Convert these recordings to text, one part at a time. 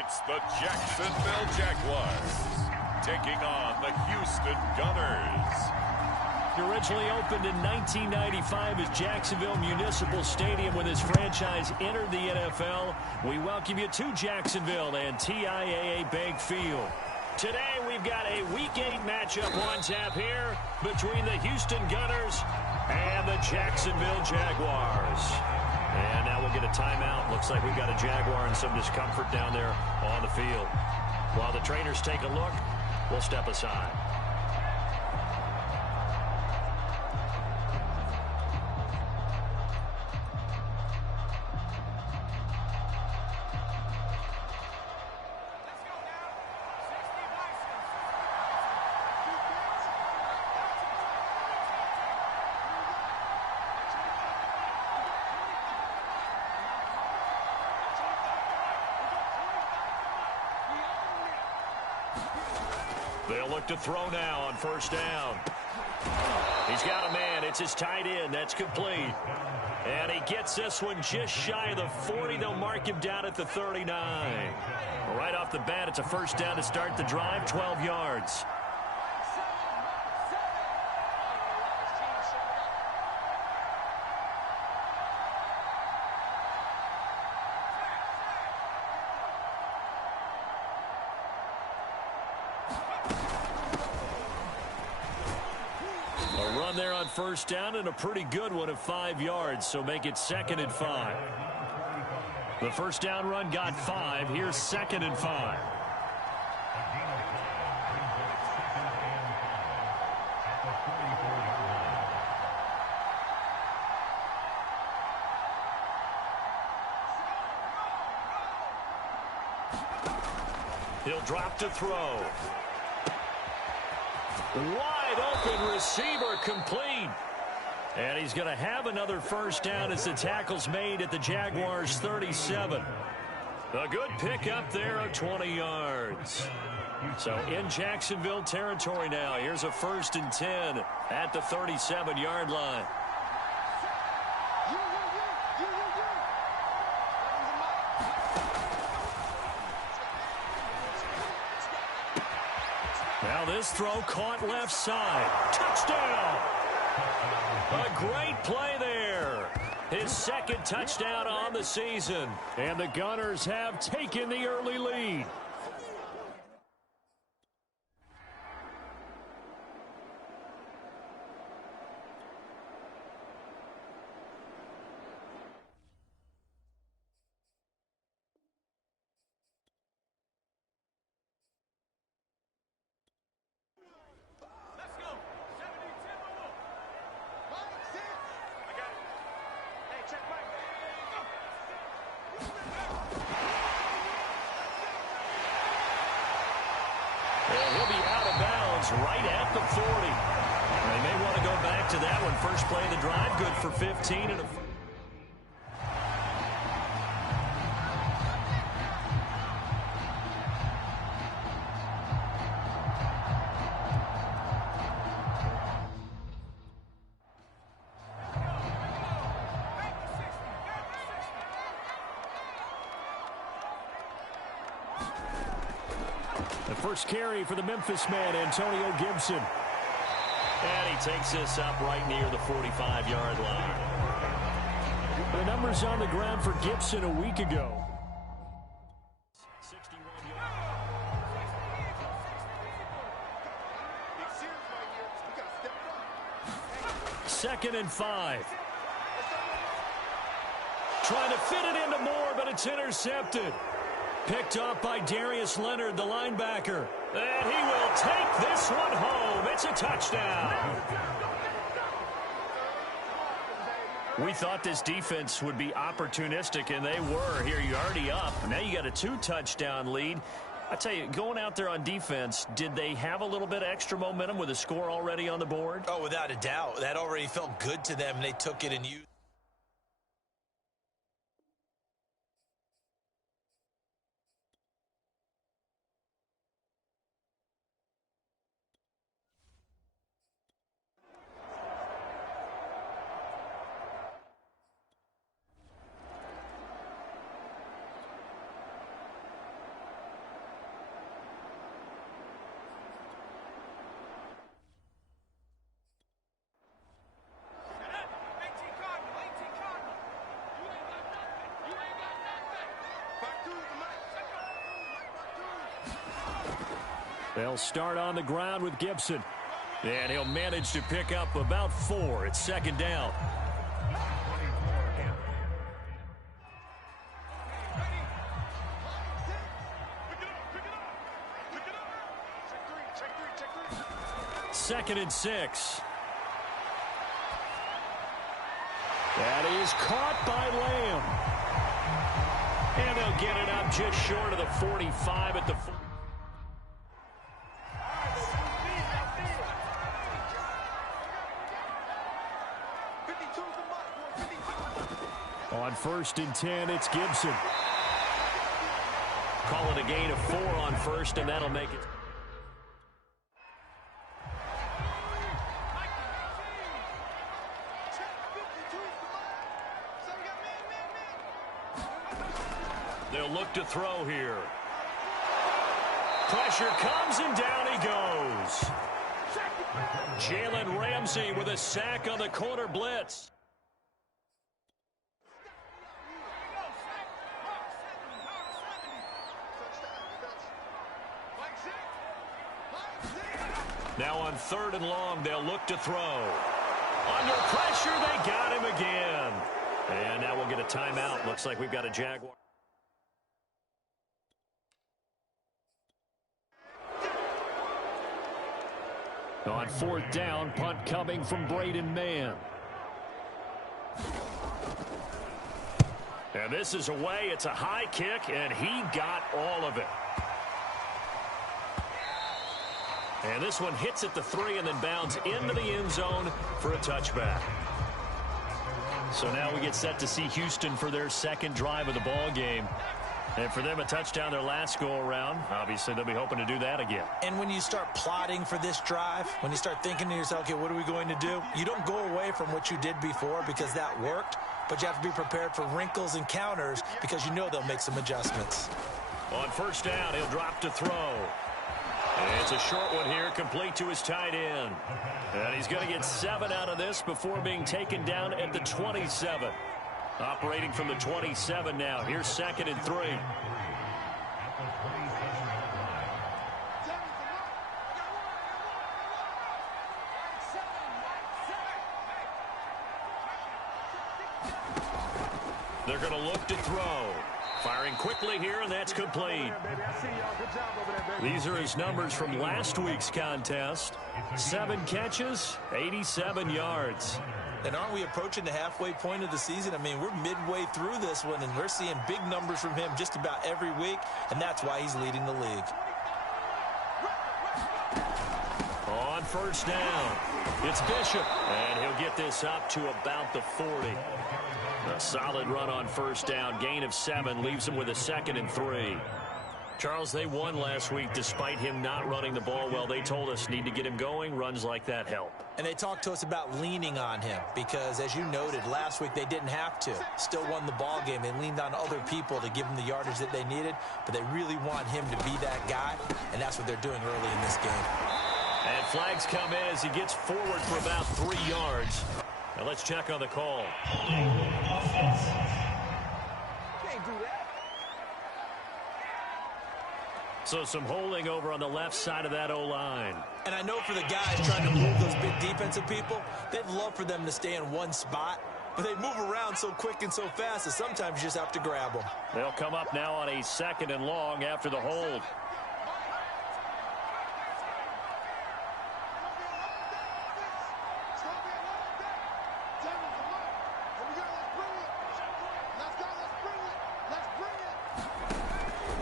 It's the Jacksonville Jaguars taking on the Houston Gunners. It originally opened in 1995 as Jacksonville Municipal Stadium when this franchise entered the NFL. We welcome you to Jacksonville and TIAA Bank Field. Today we've got a Week 8 matchup on tap here between the Houston Gunners and the Jacksonville Jaguars. And now we'll get a timeout. Looks like we've got a Jaguar in some discomfort down there on the field. While the trainers take a look, we'll step aside. They'll look to throw now on first down. He's got a man. It's his tight end. That's complete. And he gets this one just shy of the 40. They'll mark him down at the 39. Right off the bat, it's a first down to start the drive, 12 yards. There on first down and a pretty good one of 5 yards, so make it 2nd and 5. The first down run got 5. Here's 2nd and 5. He'll drop to throw. Wide open receiver, complete. And he's going to have another first down as the tackle's made at the Jaguars' 37. A good pickup there of 20 yards. So in Jacksonville territory now. Here's a 1st and 10 at the 37-yard line. Now this throw caught left side. Touchdown! A great play there. His 2nd touchdown on the season. And the Gunners have taken the early lead. He'll be out of bounds right at the 40. They may want to go back to that one. First play of the drive, good for 15. And the first carry for the Memphis man, Antonio Gibson. And he takes this up right near the 45-yard line. The numbers on the ground for Gibson a week ago. 2nd and 5. Trying to fit it into Moore, but it's intercepted. Picked off by Darius Leonard, the linebacker. And he will take this one home. It's a touchdown. We thought this defense would be opportunistic, and they were. Here, you're already up. Now you got a 2-touchdown lead. I tell you, going out there on defense, did they have a little bit of extra momentum with a score already on the board? Oh, without a doubt. That already felt good to them. They took it and used. They'll start on the ground with Gibson. And he'll manage to pick up about 4. It's second down. Second and 6. That is caught by Lamb. And they'll get it up just short of the 45 at the 4. On 1st and 10, it's Gibson. Call it a gain of 4 on 1st, and that'll make it. They'll look to throw here. Pressure comes, and down he goes. Jalen Ramsey with a sack on the corner blitz. Now on 3rd and long, they'll look to throw. Under pressure, they got him again. And now we'll get a timeout. Looks like we've got a Jaguar. On 4th down, punt coming from Braden Mann. And this is away. It's a high kick, and he got all of it. And this one hits at the 3 and then bounds into the end zone for a touchback. So now we get set to see Houston for their second drive of the ball game. And for them, a touchdown their last go-around. Obviously, they'll be hoping to do that again. And when you start plotting for this drive, when you start thinking to yourself, okay, what are we going to do? You don't go away from what you did before because that worked, but you have to be prepared for wrinkles and counters because you know they'll make some adjustments. On 1st down, he'll drop to throw. And it's a short one here, complete to his tight end. And he's going to get 7 out of this before being taken down at the 27. Operating from the 27 now. Here's 2nd and 3. They're going to look to throw. Firing quickly here, and that's complete. These are his numbers from last week's contest. 7 catches, 87 yards. And aren't we approaching the halfway point of the season? I mean, we're midway through this one, and we're seeing big numbers from him just about every week, and that's why he's leading the league. On 1st down, it's Bishop, and he'll get this up to about the 40. A solid run on 1st down, gain of 7, leaves him with a 2nd and 3. Charles, they won last week despite him not running the ball well. They told us need to get him going. Runs like that help. And they talked to us about leaning on him because, as you noted, last week they didn't have to. Still won the ball game. They leaned on other people to give them the yardage that they needed, but they really want him to be that guy, and that's what they're doing early in this game. And flags come in as he gets forward for about 3 yards. Now let's check on the call. So some holding over on the left side of that O-line. And I know for the guys trying to move those big defensive people, they'd love for them to stay in one spot, but they move around so quick and so fast that sometimes you just have to grab them. They'll come up now on a 2nd and long after the hold.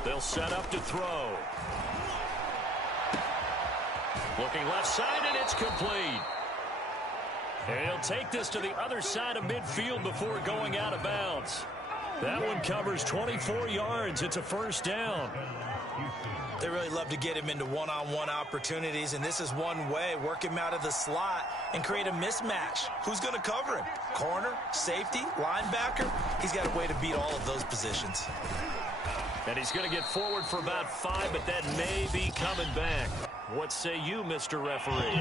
They'll set up to throw. Looking left side, and it's complete. And he'll take this to the other side of midfield before going out of bounds. That one covers 24 yards. It's a 1st down. They really love to get him into one-on-one opportunities, and this is one way. Work him out of the slot and create a mismatch. Who's going to cover him? Corner, safety, linebacker? He's got a way to beat all of those positions. And he's going to get forward for about 5, but that may be coming back. What say you, Mr. Referee?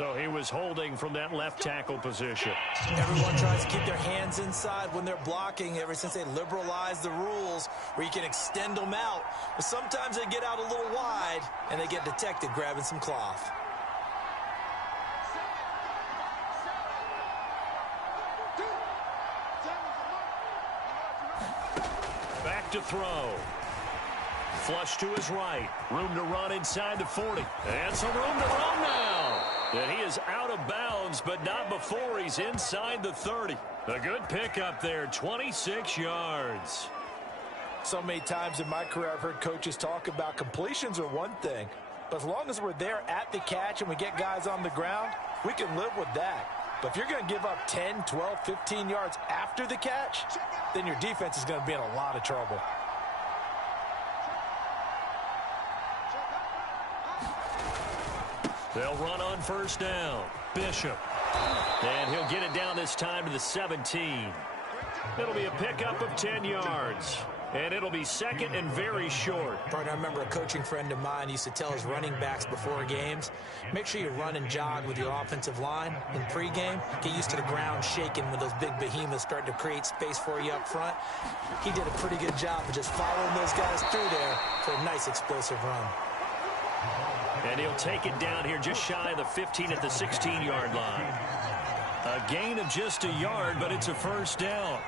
So he was holding from that left tackle position. Everyone tries to keep their hands inside when they're blocking ever since they liberalized the rules where you can extend them out. But sometimes they get out a little wide and they get detected grabbing some cloth. Back to throw. Flush to his right. Room to run inside the 40. And some room to run now. And he is out of bounds, but not before he's inside the 30. A good pickup there, 26 yards. So many times in my career I've heard coaches talk about completions are one thing. But as long as we're there at the catch and we get guys on the ground, we can live with that. But if you're going to give up 10, 12, 15 yards after the catch, then your defense is going to be in a lot of trouble. They'll run on first down. Bishop. And he'll get it down this time to the 17. It'll be a pickup of 10 yards. And it'll be second and very short. Partner, I remember a coaching friend of mine used to tell his running backs before games, make sure you run and jog with your offensive line in pregame. Get used to the ground shaking when those big behemoths start to create space for you up front. He did a pretty good job of just following those guys through there for a nice explosive run. And he'll take it down here just shy of the 15 at the 16-yard line. A gain of just a yard, but it's a first down.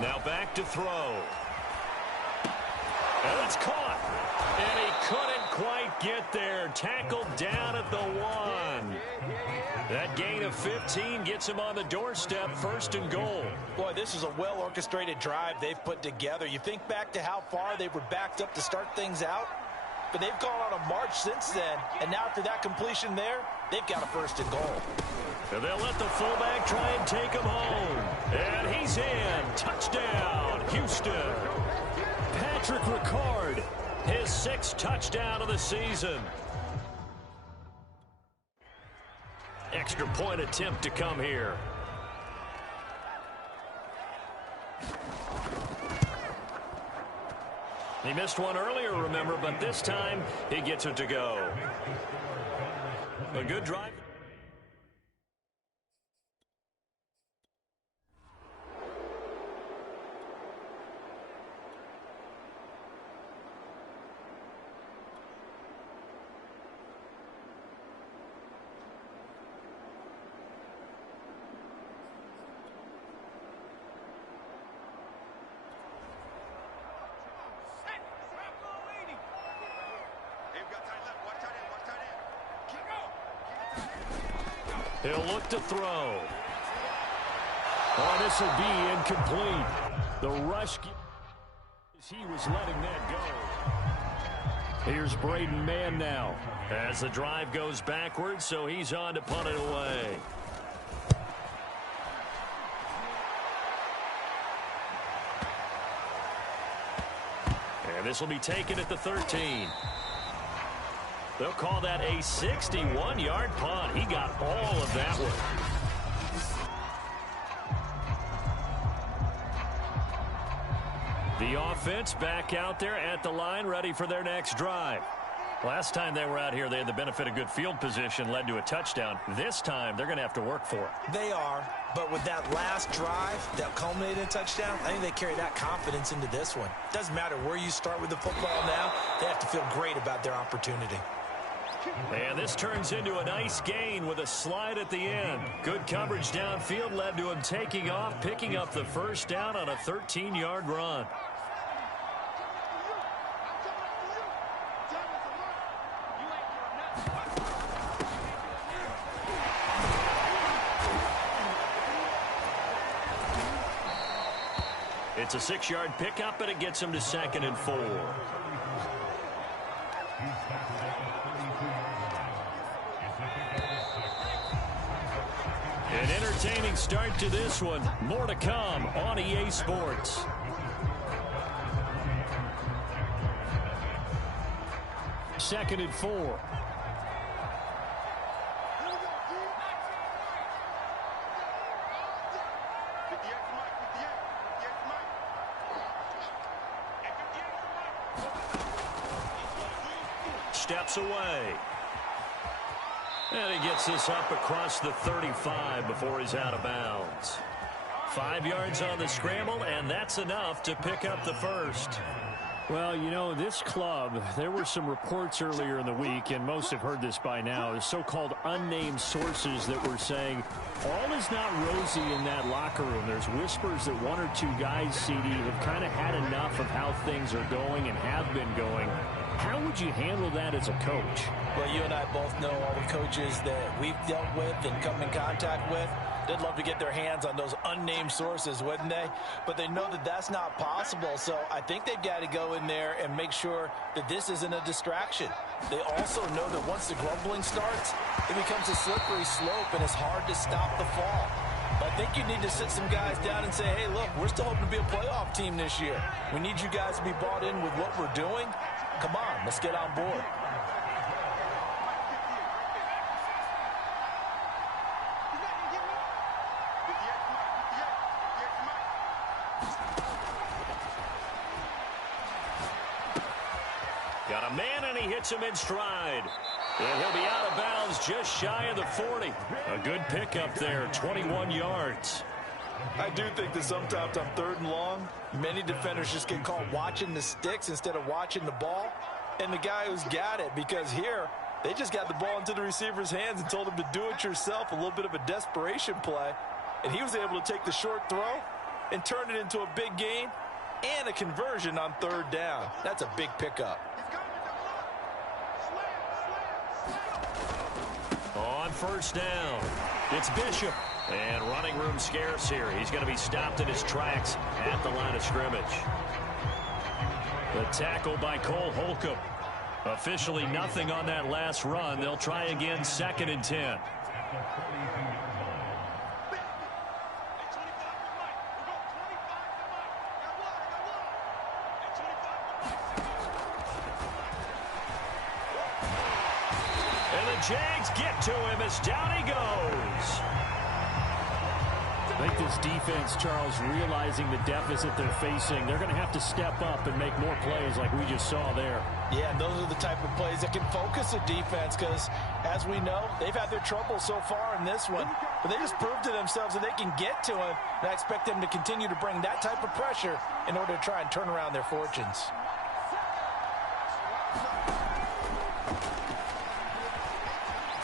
Now back to throw. And it's caught. And he couldn't quite get there. Tackled down at the 1. That gain of 15 gets him on the doorstep, first and goal. Boy, this is a well-orchestrated drive they've put together. You think back to how far they were backed up to start things out, but they've gone on a march since then. And now after that completion there, they've got a first and goal. And they'll let the fullback try and take him home. And he's in. Touchdown, Houston. Patrick Ricard, his 6th touchdown of the season. Extra point attempt to come here. He missed one earlier, remember, but this time he gets it to go. A good drive. He'll look to throw. Oh, this will be incomplete. The rush, he was letting that go. Here's Braden Mann now as the drive goes backwards, so he's on to punt it away. And this will be taken at the 13. They'll call that a 61-yard punt. He got all of that one. The offense back out there at the line, ready for their next drive. Last time they were out here, they had the benefit of good field position, led to a touchdown. This time, they're going to have to work for it. They are, but with that last drive that culminated in a touchdown, I think they carry that confidence into this one. Doesn't matter where you start with the football now, they have to feel great about their opportunity. And this turns into a nice gain with a slide at the end. Good coverage downfield led to him taking off, picking up the first down on a 13-yard run. It's a 6-yard pickup, and it gets him to 2nd and 4. An entertaining start to this one. More to come on EA Sports. 2nd and 4. Steps away. And he gets this up across the 35 before he's out of bounds. 5 yards on the scramble, and that's enough to pick up the first. Well, you know, this club, there were some reports earlier in the week, and most have heard this by now, the so-called unnamed sources that were saying all is not rosy in that locker room. There's whispers that 1 or 2 guys, CD, have kind of had enough of how things are going and have been going. How would you handle that as a coach? Well, you and I both know all the coaches that we've dealt with and come in contact with. They'd love to get their hands on those unnamed sources, wouldn't they? But they know that that's not possible, so I think they've got to go in there and make sure that this isn't a distraction. They also know that once the grumbling starts, it becomes a slippery slope, and it's hard to stop the fall. But I think you need to sit some guys down and say, hey, look, we're still hoping to be a playoff team this year. We need you guys to be bought in with what we're doing. Come on, let's get on board. Got a man, and he hits him in stride. And he'll be out of bounds just shy of the 40. A good pickup there, 21 yards. I do think that sometimes on 3rd and long, many defenders just get caught watching the sticks instead of watching the ball. And the guy who's got it, because here, they just got the ball into the receiver's hands and told him to do it yourself, a little bit of a desperation play. And he was able to take the short throw and turn it into a big gain and a conversion on 3rd down. That's a big pickup. On 1st down, it's Bishop. And running room scarce here. He's going to be stopped in his tracks at the line of scrimmage. The tackle by Cole Holcomb. Officially nothing on that last run. They'll try again, 2nd and 10. And the Jags get to him as down he goes. I think this defense, Charles, realizing the deficit they're facing, they're going to have to step up and make more plays like we just saw there. Yeah, and those are the type of plays that can focus a defense because, as we know, they've had their trouble so far in this one. But they just proved to themselves that they can get to him, and I expect them to continue to bring that type of pressure in order to try and turn around their fortunes.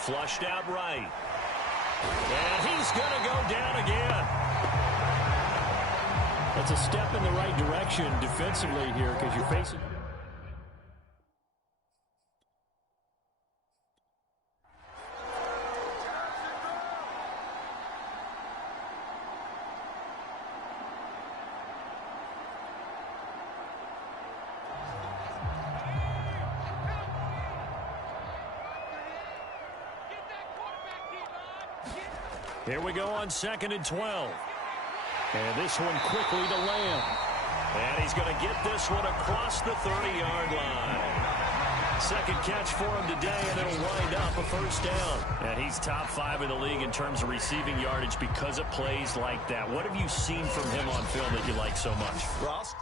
Flushed out right. And he's going to go down again. That's a step in the right direction defensively here because you're facing... Here we go on 2nd and 12. And this one quickly to Lamb. And he's going to get this one across the 30-yard line. Second catch for him today, and it'll wind up a 1st down. And he's top 5 in the league in terms of receiving yardage because of plays like that. What have you seen from him on film that you like so much? Ross?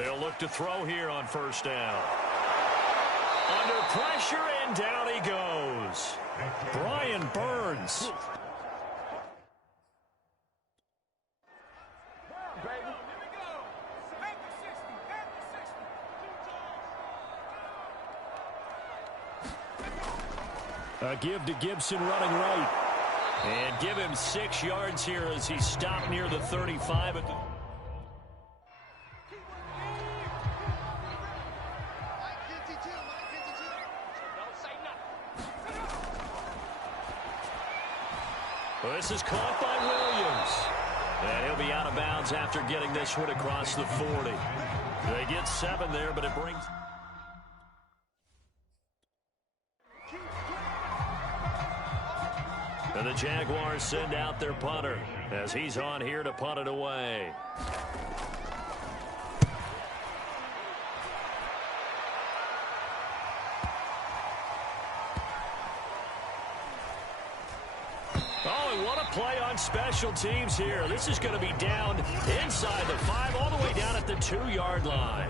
They'll look to throw here on first down. Under pressure, and down he goes. Brian Burns. A give to Gibson running right. And give him 6 yards here as he stopped near the 35 at the... Well, this is caught by Williams. And he'll be out of bounds after getting this one across the 40. They get 7 there, but it brings... And the Jaguars send out their punter as he's on here to punt it away. Oh, and what a play on special teams here. This is going to be down inside the 5, all the way down at the 2-yard line.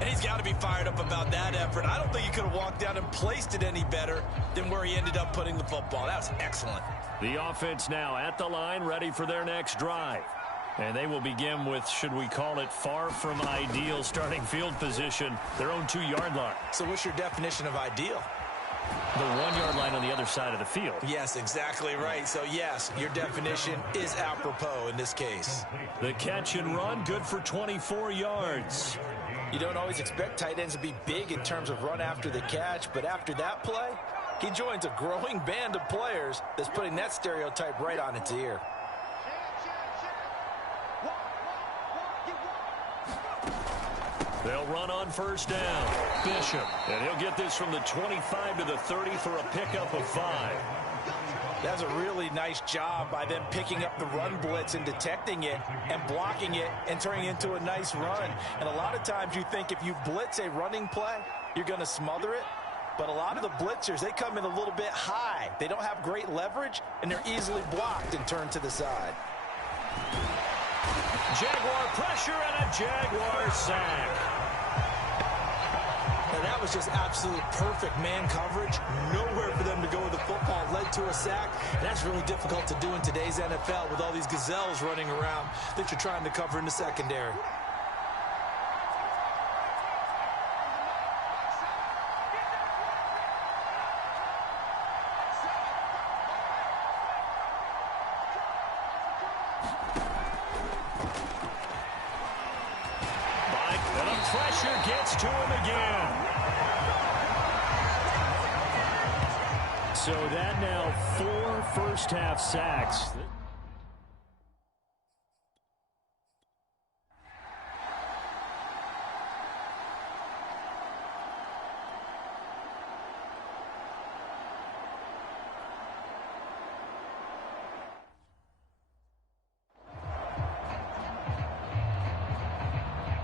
And he's got to be fired up about that effort. I don't think he could have walked down and placed it any better than where he ended up putting the football. That was excellent. The offense now at the line, ready for their next drive. And they will begin with, should we call it, far from ideal starting field position, their own 2-yard line. So what's your definition of ideal? The 1-yard line on the other side of the field. Yes, exactly right. So, yes, your definition is apropos in this case. The catch and run, good for 24 yards. You don't always expect tight ends to be big in terms of run after the catch, but after that play, he joins a growing band of players that's putting that stereotype right on its ear. They'll run on first down. Bishop. And he'll get this from the 25 to the 30 for a pickup of 5. That's a really nice job by them picking up the run blitz and detecting it and blocking it and turning it into a nice run. And a lot of times you think if you blitz a running play, you're going to smother it. But a lot of the blitzers, they come in a little bit high. They don't have great leverage, and they're easily blocked and turned to the side. Jaguar pressure and a Jaguar sack. And that was just absolute perfect man coverage. Nowhere for them to go with the football. Led to a sack. That's really difficult to do in today's NFL with all these gazelles running around that you're trying to cover in the secondary. Pressure gets to him again. So that now 4 first-half sacks.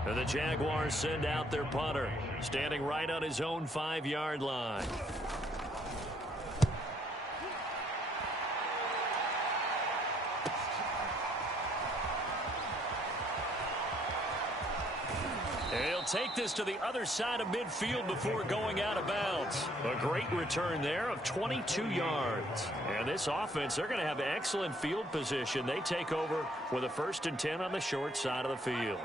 And the Jaguars send out their punter, standing right on his own 5-yard line. And he'll take this to the other side of midfield before going out of bounds. A great return there of 22 yards. And this offense, they're going to have excellent field position. They take over with a 1st and 10 on the short side of the field.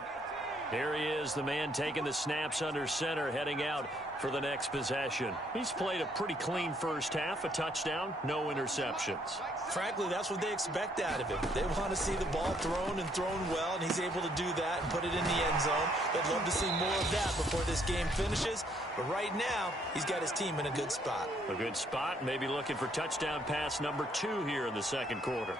Here he is, the man taking the snaps under center, heading out for the next possession. He's played a pretty clean first half, a touchdown, no interceptions. Frankly, that's what they expect out of him. They want to see the ball thrown and thrown well, and he's able to do that and put it in the end zone. They'd love to see more of that before this game finishes. But right now, he's got his team in a good spot. A good spot, maybe looking for touchdown pass number 2 here in the second quarter.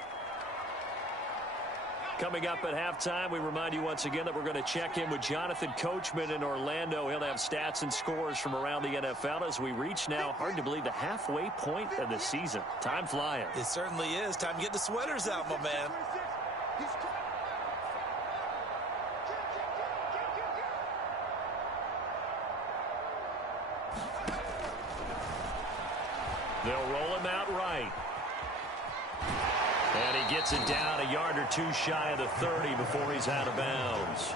Coming up at halftime, we remind you once again that we're going to check in with Jonathan Coachman in Orlando. He'll have stats and scores from around the NFL as we reach now, hard to believe, the halfway point of the season. Time flying. It certainly is. Time to get the sweaters out, my man. They'll roll him out right. And he gets it down a yard or 2 shy of the 30 before he's out of bounds.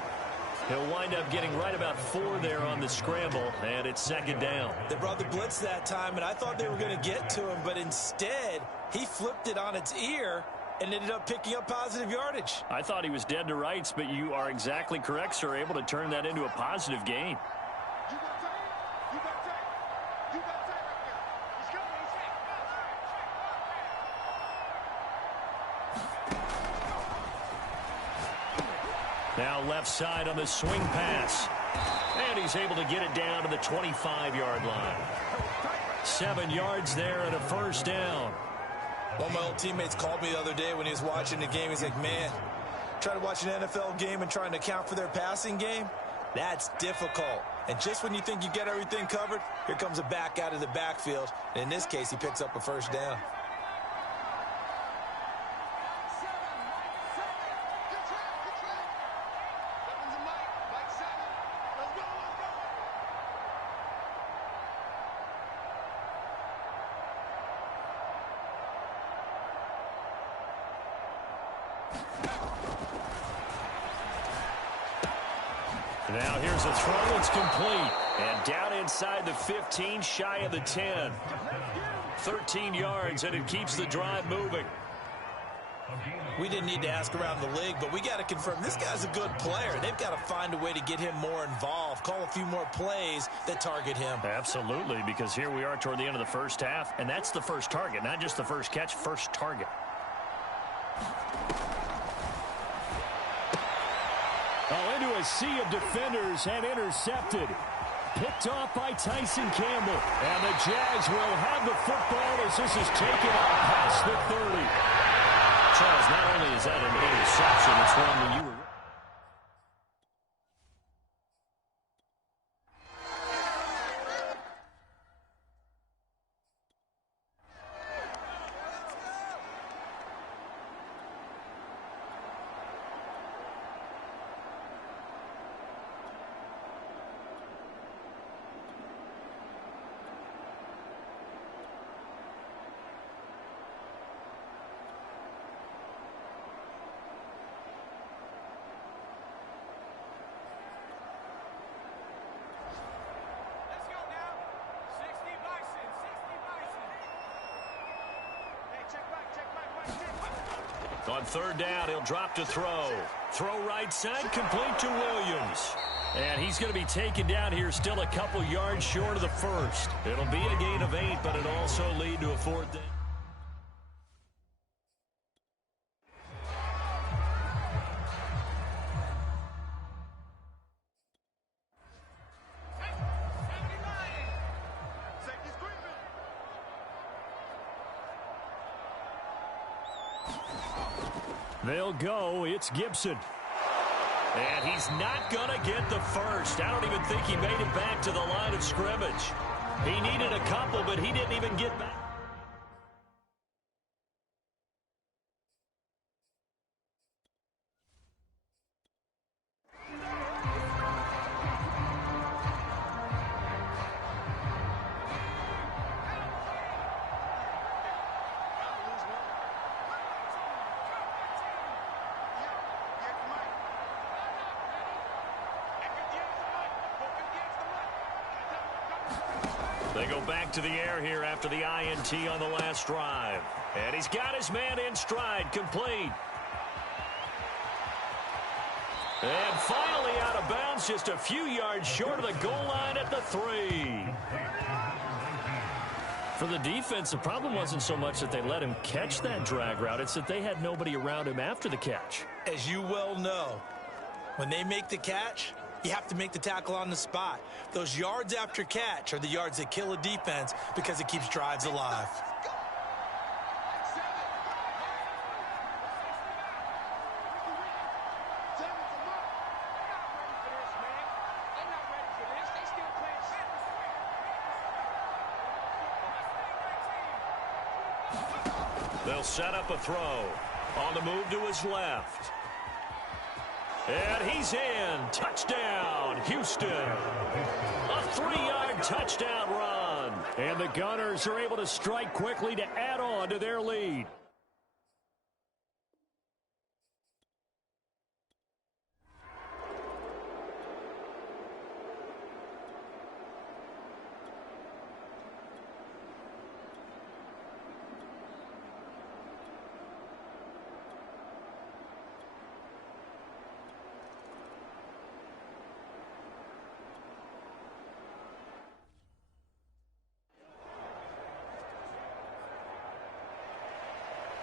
He'll wind up getting right about 4 there on the scramble, and it's second down. They brought the blitz that time, and I thought they were going to get to him, but instead he flipped it on its ear and ended up picking up positive yardage. I thought he was dead to rights, but you are exactly correct, sir, able to turn that into a positive gain. Now left side on the swing pass. And he's able to get it down to the 25-yard line. 7 yards there and a first down. One of my old teammates called me the other day when he was watching the game. He's like, man, trying to watch an NFL game and trying to account for their passing game, that's difficult. And just when you think you get everything covered, here comes a back out of the backfield. And in this case, he picks up a first down. Now here's a throw. It's complete. And down inside the 15, shy of the 10. 13 yards, and it keeps the drive moving. We didn't need to ask around the league, but we got to confirm this guy's a good player. They've got to find a way to get him more involved, call a few more plays that target him. Absolutely, because here we are toward the end of the first half, and that's the first target, not just the first catch, first target. Oh, into a sea of defenders and intercepted. Picked off by Tyson Campbell. And the Jags will have the football as this is taken out past the 30. Charles, not only is that an interception, it's one when you were... On third down, he'll drop to throw. Throw right side, complete to Williams. And he's going to be taken down here, still a couple yards short of the first. It'll be a gain of 8, but it'll also lead to a fourth down. They'll go. It's Gibson. And he's not going to get the first. I don't even think he made it back to the line of scrimmage. He needed a couple, but he didn't even get back. They go back to the air here after the INT on the last drive. And he's got his man in stride, complete. And finally out of bounds, just a few yards short of the goal line at the 3. For the defense, the problem wasn't so much that they let him catch that drag route. It's that they had nobody around him after the catch. As you well know, when they make the catch, you have to make the tackle on the spot. Those yards after catch are the yards that kill a defense because it keeps drives alive. They'll set up a throw. On the move to his left. And he's in. Touchdown, Houston. A 3-yard touchdown run. And the Gunners are able to strike quickly to add on to their lead.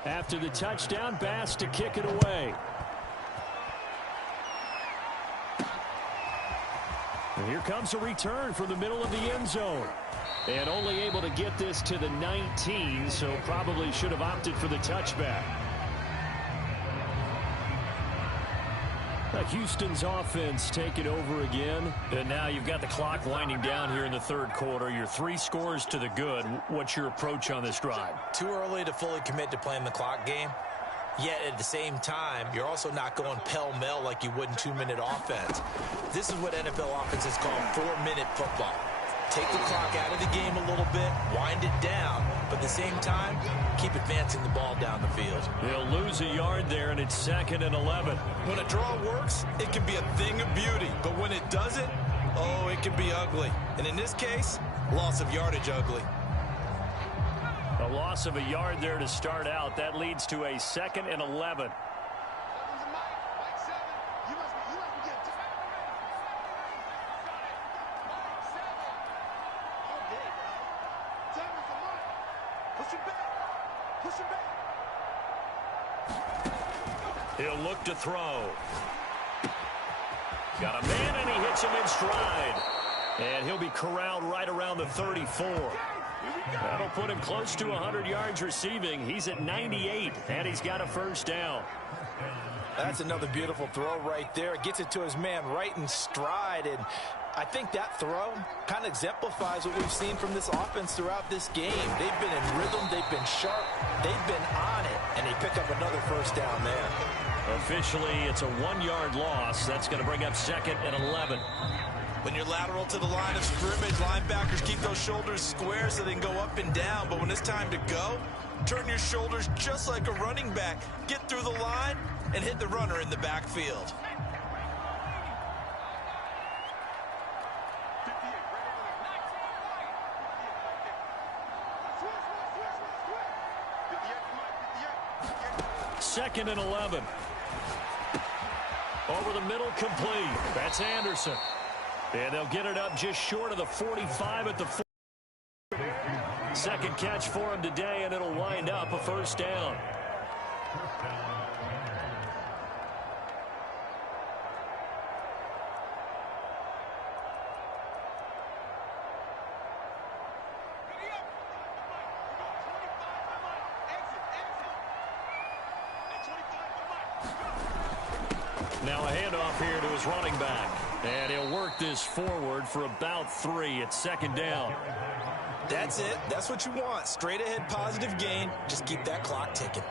After the touchdown, Bass to kick it away. And here comes a return from the middle of the end zone. And only able to get this to the 19, so probably should have opted for the touchback. Houston's offense take it over again. And now you've got the clock winding down here in the third quarter. You're 3 scores to the good. What's your approach on this drive? Too early to fully commit to playing the clock game. Yet at the same time, you're also not going pell-mell like you would in 2-minute offense. This is what NFL offenses call 4-minute football. Take the clock out of the game a little bit, wind it down, but at the same time, keep advancing the ball down the field. They'll lose a yard there, and it's 2nd and 11. When a draw works, it can be a thing of beauty, but when it doesn't, oh, it can be ugly. And in this case, loss of yardage ugly. A loss of a yard there to start out. That leads to a 2nd and 11. He'll look to throw. Got a man, and he hits him in stride. And he'll be corralled right around the 34. That'll put him close to 100 yards receiving. He's at 98, and he's got a first down. That's another beautiful throw right there. Gets it to his man right in stride, and I think that throw kind of exemplifies what we've seen from this offense throughout this game. They've been in rhythm, they've been sharp, they've been on it, and they pick up another first down there. Officially, it's a 1-yard loss. That's going to bring up 2nd and 11. When you're lateral to the line of scrimmage, linebackers keep those shoulders square so they can go up and down. But when it's time to go, turn your shoulders just like a running back. Get through the line and hit the runner in the backfield. Second and 11. Over the middle, complete. That's Anderson. And they'll get it up just short of the 45 at the 40. Second catch for him today, and it'll wind up a first down. Now a handoff here to his running back. And he'll work this forward for about 3. It's 2nd down. That's it. That's what you want. Straight ahead positive gain. Just keep that clock ticking.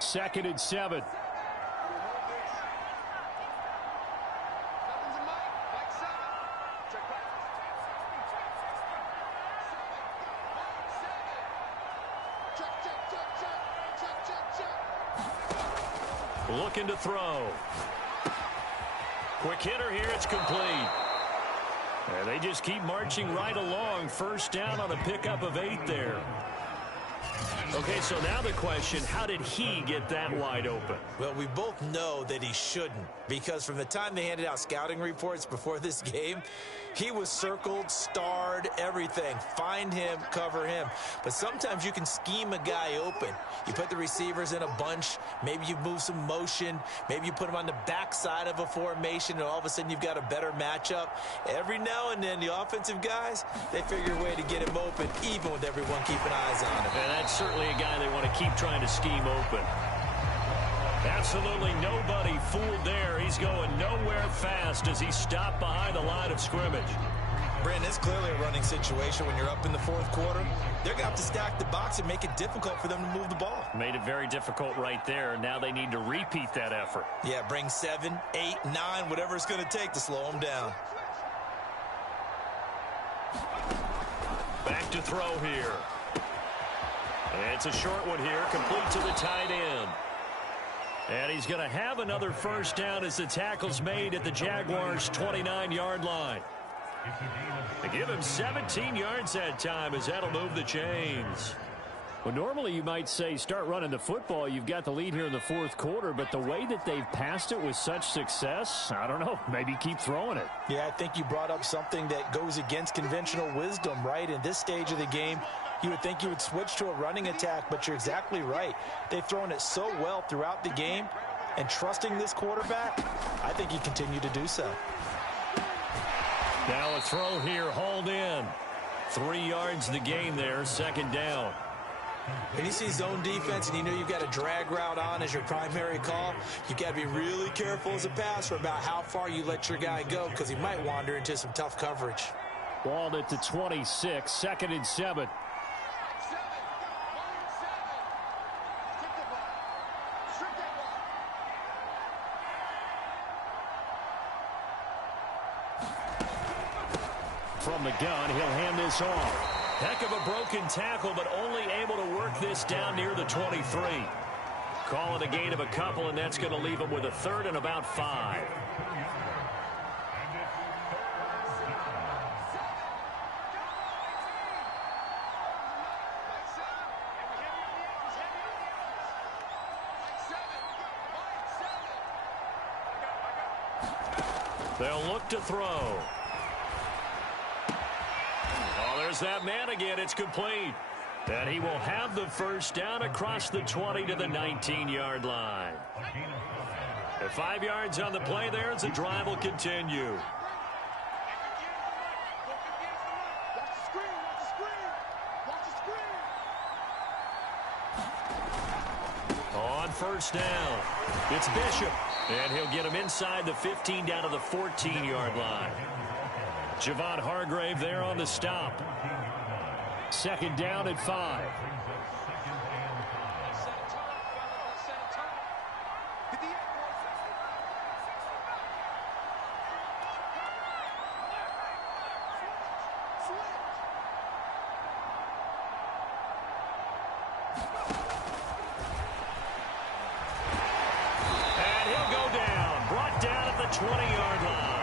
Second and 7. Looking to throw. Quick hitter here. It's complete. And they just keep marching right along. First down on a pickup of 8 there. Okay, so now the question, how did he get that wide open? Well, we both know that he shouldn't, because from the time they handed out scouting reports before this game, he was circled, starred, everything. Find him, cover him. But sometimes you can scheme a guy open. You put the receivers in a bunch. Maybe you move some motion. Maybe you put them on the backside of a formation, and all of a sudden you've got a better matchup. Every now and then, the offensive guys, they figure a way to get him open, even with everyone keeping eyes on him. And that's certainly a guy they want to keep trying to scheme open. Absolutely nobody fooled there. He's going nowhere fast as he stopped behind the line of scrimmage. Brandon, it's clearly a running situation when you're up in the fourth quarter. They're going to have to stack the box and make it difficult for them to move the ball. Made it very difficult right there. Now they need to repeat that effort. Yeah, bring 7, 8, 9, whatever it's going to take to slow them down. Back to throw here. And it's a short one here, complete to the tight end. And he's going to have another first down as the tackle's made at the Jaguars' 29-yard line. They give him 17 yards that time as that'll move the chains. Well, normally you might say start running the football. You've got the lead here in the fourth quarter, but the way that they've passed it with such success, I don't know, maybe keep throwing it. Yeah, I think you brought up something that goes against conventional wisdom, right? In this stage of the game, you would think you would switch to a running attack, but you're exactly right. They've thrown it so well throughout the game, and trusting this quarterback, I think you continue to do so. Now a throw here, hauled in. 3 yards the gain there, second down. When you see zone defense and you know you've got a drag route on as your primary call, you've got to be really careful as a passer about how far you let your guy go because he might wander into some tough coverage. Ball at the 26, 2nd and 7. From the gun, he'll hand this off. Heck of a broken tackle, but only able to work this down near the 23. Call it a gain of a couple, and that's going to leave him with a 3rd and about 5. They'll look to throw. There's that man again. It's complete. And he will have the first down across the 20 to the 19-yard line. At 5 yards on the play there as the drive will continue. On first down, it's Bishop. And he'll get him inside the 15 down to the 14-yard line. Javon Hargrave there on the stop. 2nd down at 5. And he'll go down. Brought down at the 20-yard line.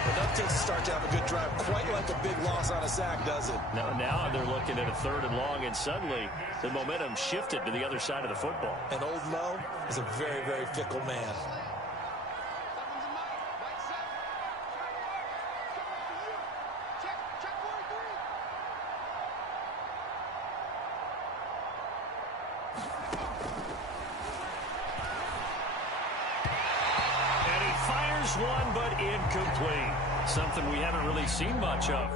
Enough to start to have a good drive, quite like a big loss on a sack, does it? No, now they're looking at a 3rd and long, and suddenly the momentum shifted to the other side of the football. And old Mo is a very, very fickle man. And he fires one, but incomplete. Something we haven't really seen much of.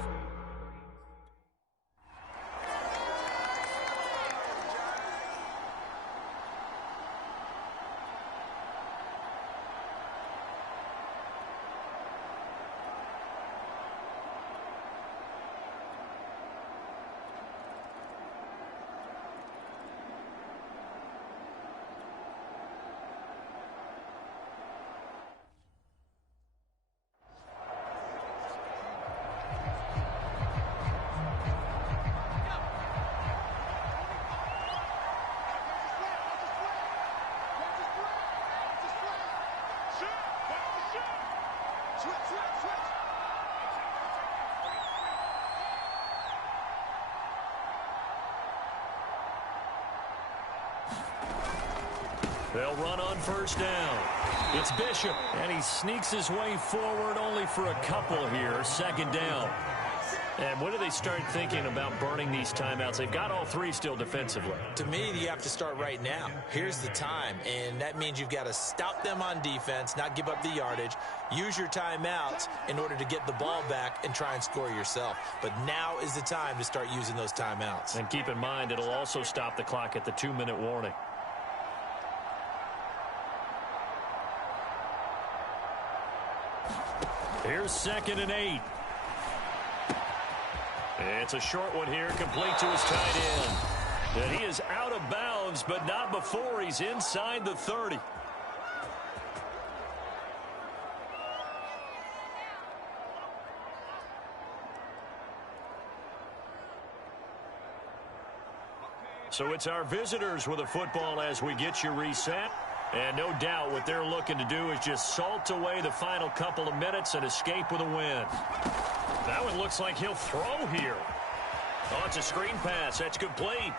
They'll run on first down. It's Bishop, and he sneaks his way forward only for a couple here. 2nd down. And when do they start thinking about burning these timeouts? They've got all 3 still defensively. To me, you have to start right now. Here's the time, and that means you've got to stop them on defense, not give up the yardage, use your timeouts in order to get the ball back and try and score yourself. But now is the time to start using those timeouts. And keep in mind, it'll also stop the clock at the 2-minute warning. Here's 2nd and 8. It's a short one here, complete to his tight end. And he is out of bounds, but not before he's inside the 30. So it's our visitors with a football as we get you reset. And no doubt what they're looking to do is just salt away the final couple of minutes and escape with a win. That one looks like he'll throw here. Oh, it's a screen pass. That's complete.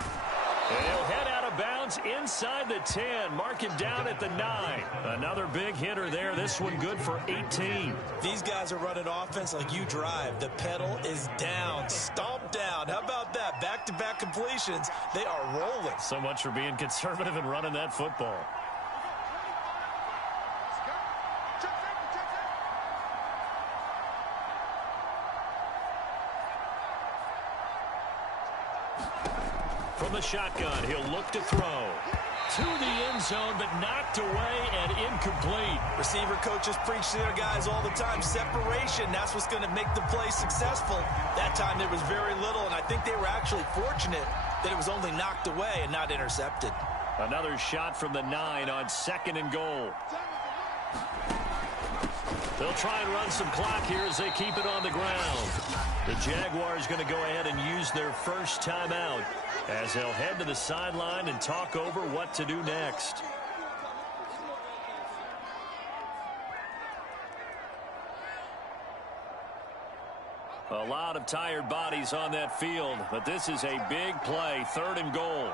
And he'll head out of bounds inside the 10. Mark him down at the 9. Another big hitter there. This one good for 18. These guys are running offense like you drive. The pedal is down. Stomp down. How about that? Back-to-back completions. They are rolling. So much for being conservative and running that football. From the shotgun, he'll look to throw. To the end zone, but knocked away and incomplete. Receiver coaches preach to their guys all the time. Separation, that's what's going to make the play successful. That time there was very little, and I think they were actually fortunate that it was only knocked away and not intercepted. Another shot from the 9 on 2nd and goal. They'll try and run some clock here as they keep it on the ground. The Jaguars going to go ahead and use their first timeout as they'll head to the sideline and talk over what to do next. A lot of tired bodies on that field, but this is a big play, 3rd and goal.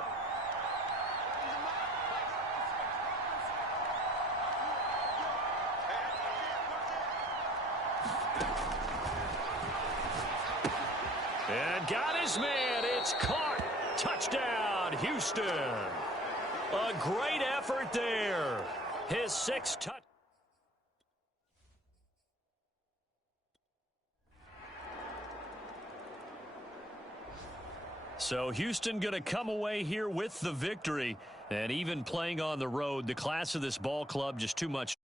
And got his man. It's caught. Touchdown, Houston. A great effort there. His 6th touch. So Houston going to come away here with the victory. And even playing on the road, the class of this ball club just too much.